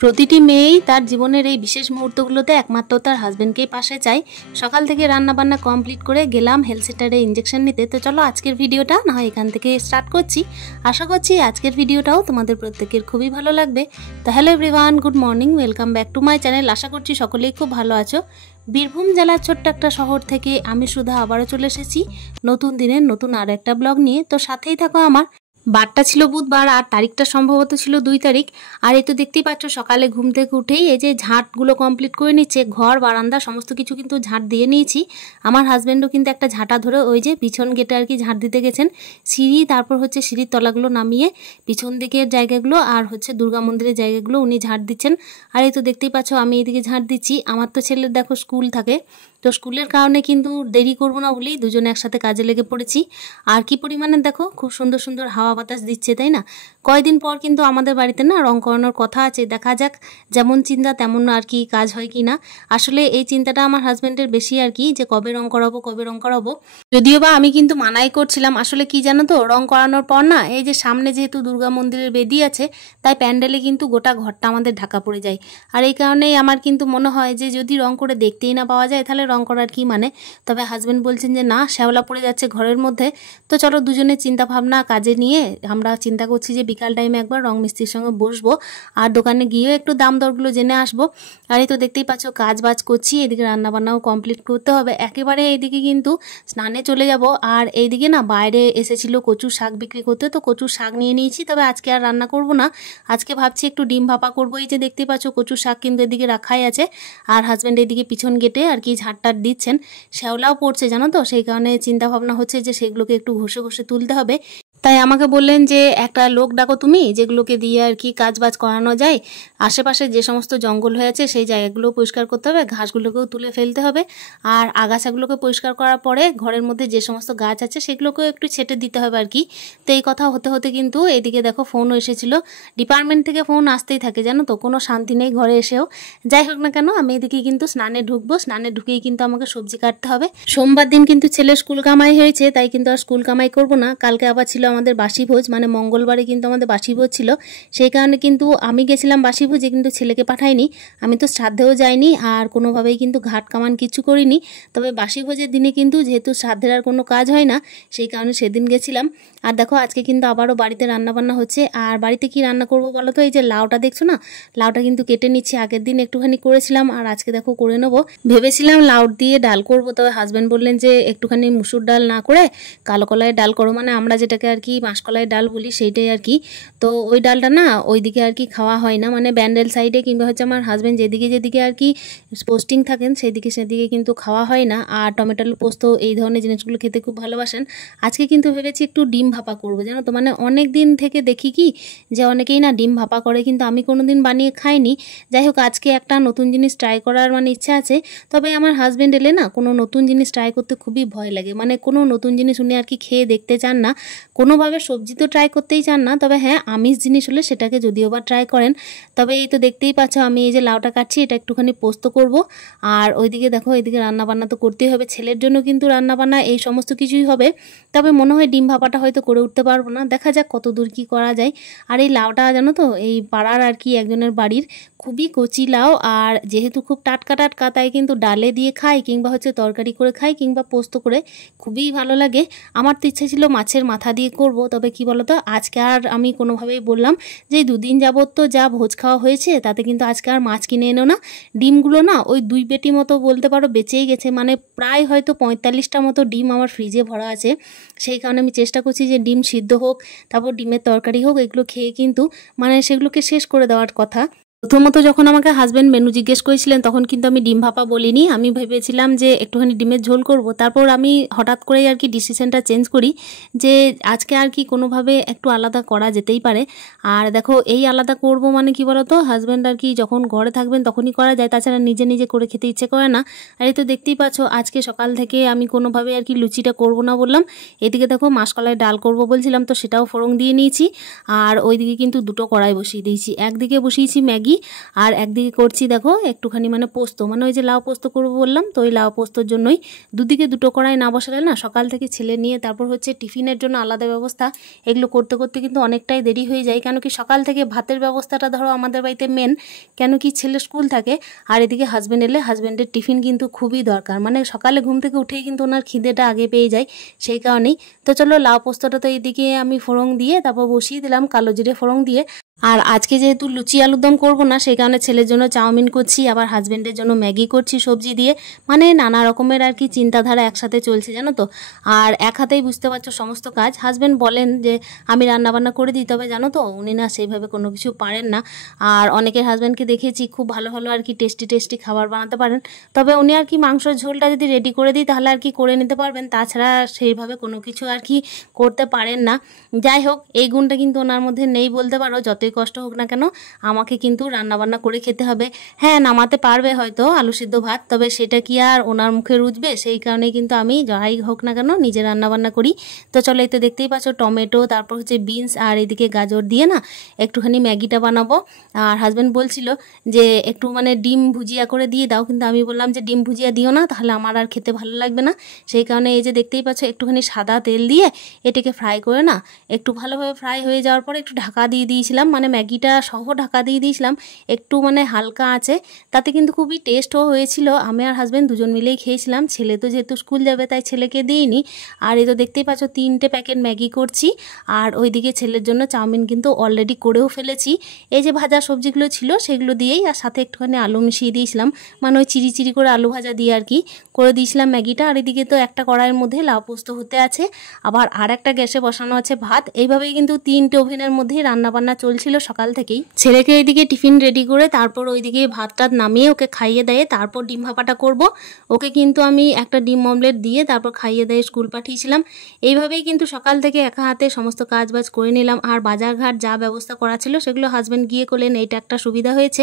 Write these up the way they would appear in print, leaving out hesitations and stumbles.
প্রতিটি মেয়েই তার জীবনের এই বিশেষ মুহূর্তগুলোতে একমাত্র তার হাজবেন্ডকেই পাশে চায়। সকাল থেকে রান্না বান্না কমপ্লিট করে গেলাম হেলথ সেন্টারে ইঞ্জেকশন নিতে। তো চলো আজকের ভিডিওটা না হয় এখান থেকে স্টার্ট করছি। আশা করছি আজকের ভিডিওটাও তোমাদের প্রত্যেকের খুবই ভালো লাগবে। তো hello everyone, good morning, welcome back to my channel. আশা করছি সকলেই খুব ভালো আছো। বীরভূম জেলার ছোট্ট একটা শহর থেকে আমি সুধা আবারও চলে এসেছি নতুন দিনের নতুন আর একটা ব্লগ নিয়ে। তো সাথেই থাকো আমার। বারটা ছিল বুধবার আর তারিখটা সম্ভবত ছিল 2 তারিখ। আর এই তো দেখতেই পাচ্ছ সকালে ঘুম থেকে উঠেই এই যে ঝাঁটগুলো কমপ্লিট করে নিচ্ছে, ঘর বারান্দা সমস্ত কিছু কিন্তু ঝাঁট দিয়ে নিয়েছি। আমার হাজব্যান্ডও কিন্তু একটা ঝাঁটা ধরে ওই যে পিছন গেটে আর কি ঝাঁট দিতে গেছেন। সিঁড়ি, তারপর হচ্ছে সিঁড়ির তলাগুলো নামিয়ে পিছন দিকের জায়গাগুলো আর হচ্ছে দুর্গা মন্দিরের জায়গাগুলো উনি ঝাঁট দিচ্ছেন। আর এই তো দেখতেই পাচ্ছ আমি এদিকে ঝাঁট দিচ্ছি। আমার তো ছেলের দেখো স্কুল থাকে, তো স্কুলের কারণে কিন্তু দেরি করবো না বলেই দুজনে একসাথে কাজে লেগে পড়েছি। আর কি পরিমাণে দেখো খুব সুন্দর সুন্দর হাওয়া বাতাস দিচ্ছে, তাই না? কয়েকদিন পর কিন্তু আমাদের বাড়িতে না রং করানোর কথা আছে, দেখা যাক যেমন চিন্তা তেমন আর কি কাজ হয় কি না। আসলে এই চিন্তাটা আমার হাজব্যান্ডের বেশি আর কি, যে কবে রং করাবো কবে রং করাবো। যদিও বা আমি কিন্তু মানাই করছিলাম, আসলে কি জানো তো, রং করানোর পর না এই যে সামনে যেহেতু দুর্গা মন্দিরের বেদি আছে, তাই প্যান্ডেলে কিন্তু গোটা ঘরটা আমাদের ঢাকা পড়ে যায়। আর এই কারণেই আমার কিন্তু মনে হয় যে যদি রং করে দেখতেই না পাওয়া যায় তাহলে রং করার কি মানে। তবে হাজব্যান্ড বলছেন যে না, শ্যাওলা পড়ে যাচ্ছে ঘরের মধ্যে। তো চলো দুজনে চিন্তা ভাবনা কাজে নিয়ে আমরা চিন্তা করছি যে বিকাল টাইমে একবার রং মিস্ত্রির সঙ্গে বসবো আর দোকানে গিয়েও একটু দাম দরগুলো জেনে আসবো। আর এই তো দেখতেই পাচ্ছ কাজ বাজ করছি, এদিকে রান্নাবান্নাও কমপ্লিট করতে হবে একেবারে। এইদিকে কিন্তু স্নানে চলে যাব। আর এইদিকে না বাইরে এসেছিল কচুর শাক বিক্রি করতে, তো কচুর শাক নিয়ে নিয়েছি। তবে আজকে আর রান্না করব না, আজকে ভাবছি একটু ডিম ভাপা করবো। এই যে দেখতেই পাচ্ছ কচুর শাক কিন্তু এদিকে রাখাই আছে। আর হাজব্যান্ড এদিকে পিছন গেটে আর কি ঝাড়টার দিচ্ছেন। শ্যাওলাও পড়ছে জানো তো, সেই কারণে চিন্তা ভাবনা হচ্ছে যে সেগুলোকে একটু ঘষে ঘষে তুলতে হবে। তাই আমাকে বললেন যে একটা লোক ডাকো তুমি, যেগুলোকে দিয়ে আর কি কাজ বাজ করানো যায়। আশেপাশে যে সমস্ত জঙ্গল হয়ে আছে সেই জায়গাগুলো পরিষ্কার করতে হবে, ঘাসগুলোকেও তুলে ফেলতে হবে। আর আগাছাগুলোকে পরিষ্কার করার পরে ঘরের মধ্যে যে সমস্ত গাছ আছে সেগুলোকেও একটু ছেটে দিতে হবে আর কি। তো এই কথা হতে হতে কিন্তু এইদিকে দেখো ফোনও এসেছিলো। ডিপার্টমেন্ট থেকে ফোন আসতেই থাকে জানো তো, কোনো শান্তি নেই ঘরে এসেও। যাই হোক না কেন, আমি এদিকে কিন্তু স্নানে ঢুকবো। স্নানে ঢুকেই কিন্তু আমাকে সবজি কাটতে হবে। সোমবার দিন কিন্তু ছেলে স্কুল কামাই হয়েছে, তাই কিন্তু আর স্কুল কামাই করবো না। কালকে আবার ছিল আমাদের বাসি ভোজ, মানে মঙ্গলবারে কিন্তু আমাদের বাসি ভোজ ছিল। সেই কারণে কিন্তু আমি গেছিলাম বাসি ভোজে, কিন্তু ছেলেকে পাঠাইনি। আমি তো শ্রাদ্ধেও যাইনি আর কোনোভাবেই কিন্তু ঘাট কামান কিছু করিনি। তবে বাসি ভোজের দিনে কিন্তু যেহেতু শ্রাদ্ধের আর কোনো কাজ হয় না, সেই কারণে সেদিন গেছিলাম। আর দেখো আজকে কিন্তু আবারও বাড়িতে রান্নাবান্না হচ্ছে। আর বাড়িতে কি রান্না করব বলো তো, এই যে লাউটা দেখছো না, লাউটা কিন্তু কেটে নিচ্ছি। আগের দিন একটুখানি করেছিলাম আর আজকে দেখো করে নেবো। ভেবেছিলাম লাউ দিয়ে ডাল করব, তবে হাজব্যান্ড বললেন যে একটুখানি মুসুর ডাল না করে কালো কলাইয়ের ডাল করো, মানে আমরা যেটাকে আর কি মাসকলাইয়ের ডাল বলি সেইটাই আর কি। তো ওই ডালটা না ওইদিকে আর কি খাওয়া হয় না, মানে ব্যান্ডেল সাইডে কিংবা হচ্ছে আমার হাজব্যান্ড যেদিকে যেদিকে আর কি পোস্টিং থাকেন সেদিকে সেদিকে কিন্তু খাওয়া হয় না। আর টমেটো পোস্ত এই ধরনের জিনিসগুলো খেতে খুব ভালোবাসেন। আজকে কিন্তু ভেবেছি একটু ডিম ভাপা করবো জানো তো, মানে অনেক দিন থেকে দেখি কি যে অনেকেই না ডিম ভাপা করে, কিন্তু আমি কোনো দিন বানিয়ে খাইনি। যাই হোক আজকে একটা নতুন জিনিস ট্রাই করার মানে ইচ্ছা আছে। তবে আমার হাজব্যান্ড এলে না কোনো নতুন জিনিস ট্রাই করতে খুবই ভয় লাগে, মানে কোনো নতুন জিনিস উনি আর কি খেয়ে দেখতে চান না। কোনোভাবে সবজি তো ট্রাই করতেই চান না, তবে হ্যাঁ আমিষ জিনিস হলে সেটাকে যদিও বা ট্রাই করেন। তবে এই তো দেখতেই পাচ্ছ আমি এই যে লাউটা কাটছি, এটা একটুখানি পোস্ত করব। আর ওইদিকে দেখো এইদিকে রান্নাবান্না তো করতেই হবে, ছেলের জন্য কিন্তু রান্নাবান্না এই সমস্ত কিছুই হবে। তবে মনে হয় ডিম ভাপাটা হয়তো করে উঠতে পারবো না, দেখা যাক কত দূর কী করা যায়। আর এই লাউটা জানো তো এই পাড়ার আর কি একজনের বাড়ির খুবই কচি লাউ, আর যেহেতু খুব টাটকা টাটকা তাই কিন্তু ডালে দিয়ে খাই কিংবা হচ্ছে তরকারি করে খাই কিংবা পোস্ত করে, খুবই ভালো লাগে। আমার তো ইচ্ছে ছিল মাছের মাথা দিয়ে করব, তবে কি বলতো আজকে আর আমি কোনোভাবেই বললাম যে 2 দিন যাবত তো যা ভোজ খাওয়া হয়েছে তাতে কিন্তু আজকে আর মাছ কিনে এনো না। ডিমগুলো না ওই 2 পেটি মতো বলতে পারো বেঁচেই গেছে, মানে প্রায় হয়তো 45টা মতো ডিম আমার ফ্রিজে ভরা আছে। সেই কারণে আমি চেষ্টা করছি যে ডিম সিদ্ধ হোক, তারপর ডিমের তরকারি হোক, এগুলো খেয়ে কিন্তু মানে সেগুলোকে শেষ করে দেওয়ার কথা। প্রথমত যখন আমাকে হাজব্যান্ড মেনু জিজ্ঞেস করেছিলেন তখন কিন্তু আমি ডিম ভাপা বলিনি, আমি ভেবেছিলাম যে একটুখানি ডিমের ঝোল করব। তারপর আমি হঠাৎ করেই আর কি ডিসিশনটা চেঞ্জ করি যে আজকে আর কি কোনোভাবে একটু আলাদা করা যেতেই পারে। আর দেখো এই আলাদা করব মানে কি বলতো, হাজব্যান্ড আর কি যখন ঘরে থাকবেন তখনই করা যায়, তাছাড়া নিজে নিজে করে খেতে ইচ্ছে করে না। আর এই তো দেখতেই পাচ্ছ আজকে সকাল থেকে আমি কোনোভাবে আর কি লুচিটা করব না বললাম। এদিকে দেখো মাসকলাই ডাল করব বলছিলাম, তো সেটাও ফোড়ন দিয়ে নিয়েছি। আর ওইদিকে কিন্তু 2টো কড়াই বসিয়ে দিয়েছি, একদিকে বসিয়েছি ম্যাগি ম্যাগি, আর একদিকে করছি দেখো একটুখানি মানে পোস্ত, মানে ওই যে লাউ পোস্ত করবো বললাম, তো ওই লাউ পোস্তর জন্যই দুদিকে দুটো কড়াই না বসালে না সকাল থেকে ছেলে নিয়ে তারপর হচ্ছে টিফিনের জন্য আলাদা ব্যবস্থা, এগুলো করতে করতে কিন্তু অনেকটাই দেরি হয়ে যায়। কেন কি সকাল থেকে ভাতের ব্যবস্থাটা ধরো আমাদের বাড়িতে মেন, কেন কি ছেলে স্কুল থাকে আর এদিকে হাজব্যান্ড এলে হাজব্যান্ডের টিফিন কিন্তু খুবই দরকার, মানে সকালে ঘুম থেকে উঠেই কিন্তু ওনার খিদেটা আগে পেয়ে যায়, সেই কারণেই। তো চলো লাউ পোস্তটা তো এইদিকে আমি ফোড়ন দিয়ে তারপর বসিয়ে দিলাম কালো জিরে ফোড়ন দিয়ে। আর আজকে যেহেতু লুচি আলুর দম করবো না, সেই কারণে ছেলের জন্য চাউমিন করছি, আবার হাজব্যান্ডের জন্য ম্যাগি করছি সবজি দিয়ে, মানে নানা রকমের আর কি চিন্তাধারা একসাথে চলছে জানো তো। আর এক হাতেই বুঝতে পারছো সমস্ত কাজ। হাজব্যান্ড বলেন যে আমি রান্নাবান্না করে দিই, তবে জানো তো উনি না সেইভাবে কোনো কিছু পারেন না। আর অনেকের হাজব্যান্ডকে দেখেছি খুব ভালো ভালো আর কি টেস্টি টেস্টি খাবার বানাতে পারেন, তবে উনি আর কি মাংসের ঝোলটা যদি রেডি করে দিই তাহলে আর কি করে নিতে পারবেন, তাছাড়া সেইভাবে কোনো কিছু আর কি করতে পারেন না। যাই হোক, এই গুণটা কিন্তু ওনার মধ্যে নেই বলতে পারো, যতই কষ্ট হোক না কেন আমাকে কিন্তু রান্নাবান্না করে খেতে হবে। হ্যাঁ, নামাতে পারবে হয়তো আলু সিদ্ধ ভাত, তবে সেটা কি আর ওনার মুখে রুজবে, সেই কারণে কিন্তু আমি যাই হোক না কেন নিজে রান্নাবান্না করি। তো চলো, এই তো দেখতেই পাচ্ছ টমেটো তারপর হচ্ছে বিনস আর এদিকে গাজর দিয়ে না একটুখানি ম্যাগিটা বানাবো। আর হাজব্যান্ড বলছিল যে একটু মানে ডিম ভুজিয়া করে দিয়ে দাও, কিন্তু আমি বললাম যে ডিম ভুজিয়া দিও না, তাহলে আমার আর খেতে ভালো লাগবে না। সেই কারণে এই যে দেখতেই পাচ্ছ একটুখানি সাদা তেল দিয়ে এটাকে ফ্রাই করে না একটু ভালোভাবে ফ্রাই হয়ে যাওয়ার পরে একটু ঢাকা দিয়ে দিয়েছিলাম, মানে ম্যাগিটা সহ ঢাকা দিয়ে দিয়েছিলাম একটু মানে হালকা আছে, তাতে কিন্তু খুবই টেস্টও হয়েছিল। আমি আর হাজব্যান্ড দুজন মিলেই খেয়েছিলাম, ছেলে তো যেহেতু স্কুল যাবে তাই ছেলেকে দিইনি। আর এই তো দেখতেই পাচ্ছ 3টে প্যাকেট ম্যাগি করছি, আর ওইদিকে ছেলের জন্য চাউমিন কিন্তু অলরেডি করেও ফেলেছি। এই যে ভাজা সবজিগুলো ছিল সেগুলো দিয়েই, আর সাথে একটুখানি আলু মিশিয়ে দিয়েছিলাম, মানে ওই চিরি চিরি করে আলু ভাজা দিয়ে আর কি করে দিয়েছিলাম ম্যাগিটা। আর এদিকে তো একটা কড়াইয়ের মধ্যে লাউ পোস্ত হতে আছে, আবার আর একটা গ্যাসে বসানো আছে ভাত। এইভাবেই কিন্তু 3টে ওভেনের মধ্যেই রান্নাবান্না চলছিল সকাল থেকেই। ছেলেকে এইদিকে টিফিন রেডি করে তারপর ওইদিকে ভাতটা নামিয়ে ওকে খাইয়ে দেয়, তারপর ডিম ভাপাটা করব। ওকে কিন্তু আমি একটা ডিম অমলেট দিয়ে তারপর খাইয়ে দিয়ে স্কুল পাঠিয়েছিলাম। এইভাবেই কিন্তু সকাল থেকে একা হাতে সমস্ত কাজ বাজ করে নিলাম। আর বাজারঘাট যা ব্যবস্থা করা ছিল সেগুলো হাজব্যান্ড গিয়ে করলেন, এইটা একটা সুবিধা হয়েছে।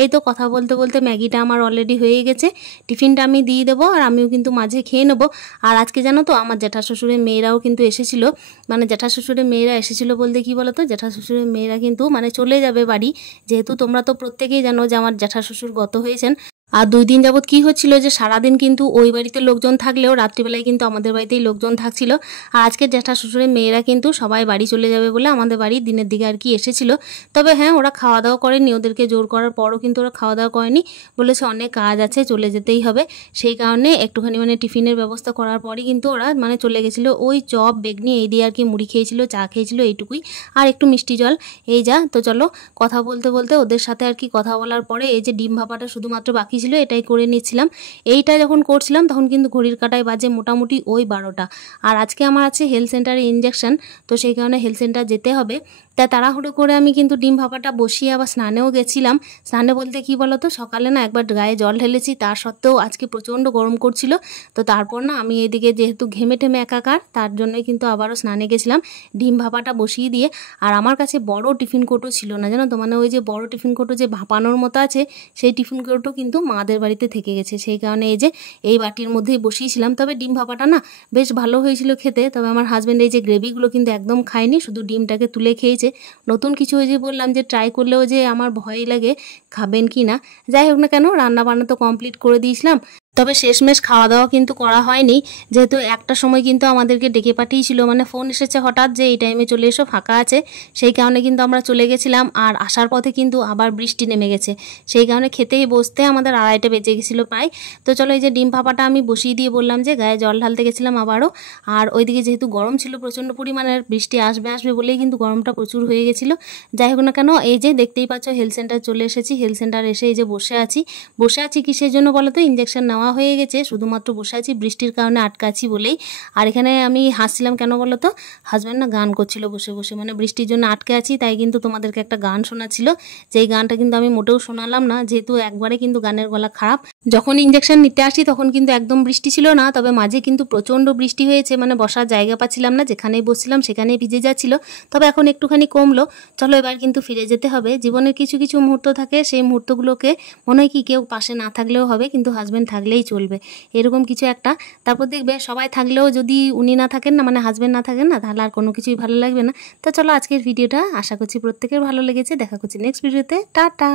এই তো কথা বলতে বলতে ম্যাগিটা আমার অলরেডি হয়ে গেছে, টিফিনটা আমি দিয়ে দেবো আর আমিও কিন্তু মাঝে খেয়ে নেবো। আর আজকে জানো তো আমার জ্যাঠা শ্বশুরের মেয়েরাও কিন্তু এসেছিল, মানে জ্যাঠা শ্বশুরের মেয়েরা এসেছিলো বলতে কি বলো তো, জ্যাঠা শ্বশুরের মেয়েরা কিন্তু মানে চলে যাবে বাড়ি, যেহেতু তোমরা তো প্রত্যেকেই জানো যে আমার জ্যাঠা শ্বশুর গত হয়েছেন। আর 2 দিন যাবৎ কি হচ্ছিল যে সারাদিন কিন্তু ওই বাড়িতে লোকজন থাকলেও রাত্রিবেলায় কিন্তু আমাদের বাড়িতেই লোকজন থাকছিল। আর আজকে জ্যাঠা শ্বশুরের মেয়েরা কিন্তু সবাই বাড়ি চলে যাবে বলে আমাদের বাড়ি দিনের দিকে আর কি এসেছিল। তবে হ্যাঁ, ওরা খাওয়া দাওয়া করেনি, ওদেরকে জোর করার পরও কিন্তু ওরা খাওয়া দাওয়া করেনি, বলেছে অনেক কাজ আছে চলে যেতেই হবে। সেই কারণে একটুখানি মানে টিফিনের ব্যবস্থা করার পরই কিন্তু ওরা মানে চলে গেছিলো। ওই চপ বেগনি এই দিয়ে আর কি মুড়ি খেয়েছিল, চা খেয়েছিল, এইটুকুই, আর একটু মিষ্টি জল, এই যা। তো চলো কথা বলতে বলতে ওদের সাথে আর কি কথা বলার পরে এই যে ডিম ভাপাটা শুধুমাত্র বাকি ছিল এটাই করে নিচ্ছিলাম। এইটা যখন করছিলাম তখন কিন্তু ঘড়ির কাঁটায় বাজে মোটামুটি ওই 12টা। আর আজকে আমার আছে হেলথ সেন্টারে ইনজেকশন, তো সেই কারণে হেলথ সেন্টার যেতে হবে। তাই তাড়াহুড়ো করে আমি কিন্তু ডিম ভাপাটা বসিয়ে আবার স্নানেও গেছিলাম। স্নানে বলতে কি বলো তো, সকালে না একবার গায়ে জল ঢেলেছি, তার সত্ত্বেও আজকে প্রচণ্ড গরম করছিল। তো তারপর না আমি এদিকে যেহেতু ঘেমে টেমে একাকার, তার জন্যই কিন্তু আবারও স্নানে গেছিলাম ডিম ভাপাটা বসিয়ে দিয়ে। আর আমার কাছে বড় টিফিন কোটো ছিল না জানো তো, মানে ওই যে বড় টিফিন কোটো যে ভাপানোর মতো আছে সেই টিফিন কোটো কিন্তু মাদের বাড়িতে থেকে গেছে, সেই কারণে এই যে এই বাটির মধ্যেই বসিয়েছিলাম। তবে ডিম ভাপাটা না বেশ ভালো হয়েছিল খেতে, তবে আমার হাজব্যান্ড এই যে গ্রেভিগুলো কিন্তু একদম খায়নি, শুধু ডিমটাকে তুলে খেয়েছে। নতুন কিছু ওই যে বললাম যে ট্রাই করলেও যে আমার ভয় লাগে খাবেন কি না। যাই হোক না কেন রান্না বান্না তো কমপ্লিট করে দিয়েছিলাম, তবে শেষমেশ খাওয়া দাওয়া কিন্তু করা হয়নি, যেহেতু একটা সময় কিন্তু আমাদেরকে ডেকে পাঠিয়েছিল, মানে ফোন এসেছে হঠাৎ যে এই টাইমে চলে এসো ফাঁকা আছে, সেই কারণে কিন্তু আমরা চলে গেছিলাম। আর আসার পথে কিন্তু আবার বৃষ্টি নেমে গেছে, সেই কারণে খেতেই বসতে আমাদের 2:30 বেজে গেছিলো প্রায়। তো চলো এই যে ডিম ভাপাটা আমি বসিয়ে দিয়ে বললাম যে গায়ে জল ঢালতে গেছিলাম আবারও। আর ওইদিকে যেহেতু গরম ছিল প্রচণ্ড পরিমাণের, বৃষ্টি আসবে আসবে বলেই কিন্তু গরমটা প্রচুর হয়ে গেছিলো। যাই হোক না কেন এই যে দেখতেই পাচ্ছ হেলথ সেন্টার চলে এসেছি। হেলথ সেন্টার এসে এই যে বসে আছি কিসের জন্য বলো তো, ইঞ্জেকশন নেওয়া হয়ে গেছে, শুধুমাত্র বসে আছি বৃষ্টির কারণে আটকাছি বলেই। আর এখানে আমি হাসছিলাম কেন বলো তো, হাজব্যান্ড না গান করছিল বসে বসে, মানে বৃষ্টির জন্য আটকে আছি তাই কিন্তু তোমাদেরকে একটা গান শোনাচ্ছিল, যেই গানটা কিন্তু আমি মোটেও শোনালাম না, যেহেতু একবারে কিন্তু গানের গলা খারাপ। যখন ইঞ্জেকশন নিতে আসি তখন কিন্তু একদম বৃষ্টি ছিল না, তবে মাঝে কিন্তু প্রচণ্ড বৃষ্টি হয়েছে, মানে বসার জায়গা পাচ্ছিলাম না, যেখানেই বসছিলাম সেখানেই ভিজে যাচ্ছিল। তবে এখন একটুখানি কমলো। চলো এবার কিন্তু ফিরে যেতে হবে। জীবনের কিছু কিছু মুহূর্ত থাকে, সেই মুহূর্তগুলোকে মনে হয় কি কেউ পাশে না থাকলেও হবে, কিন্তু হাজব্যান্ড থাকলেই থাকলেই চলবে, এরকম কিছু একটা। তারপর দেখবে সবাই থাকলেও যদি উনি না থাকেন না, মানে হাজব্যান্ড না থাকেন না, তাহলে আর কোনো কিছুই ভালো লাগবে না। তো চলো আজকের ভিডিওটা আশা করছি প্রত্যেকের ভালো লেগেছে। দেখা করছি নেক্সট ভিডিওতে। টাটা।